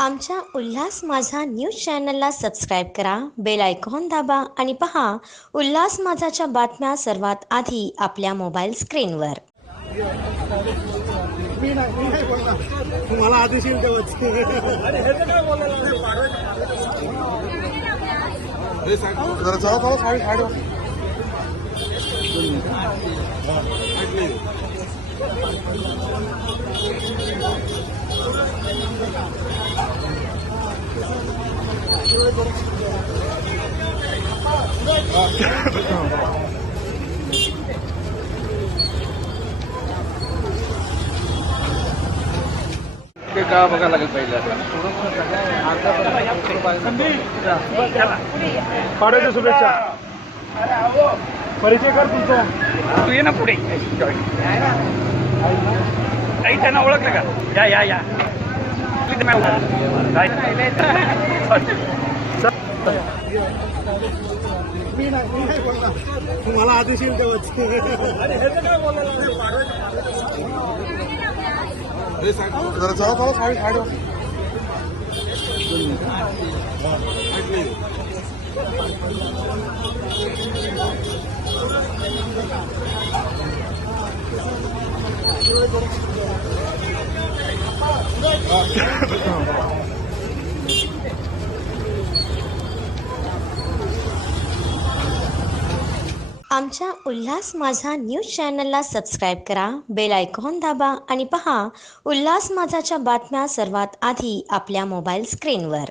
आमच्या उल्हास माझा न्यूज चॅनलला सबस्क्राईब करा, बेल आयकॉन दाबा आणि पहा उल्हास माझाच्या बातम्या सर्वात आधी आपल्या मोबाईल स्क्रीनवर. मी नाही बोलणार तुम्हाला आदेश येईल तेव्हाच. जरा जाऊ साडी ते का बघायला लागेल पहिले पाडव्याच्या शुभेच्छा. परिचय कर तुमचा. तू ये ना पुढे काही त्यांना ओळखलं का? या या या मी नाही बोलणार तुम्हाला आदेश येईल तेव्हाच. जरा जाऊ साडी आमच्या उल्हास माझा न्यूज चॅनलला सबस्क्राईब करा, बेल आयकॉन दाबा आणि पहा उल्हास माझाच्या बातम्या सर्वात आधी आपल्या मोबाईल स्क्रीनवर.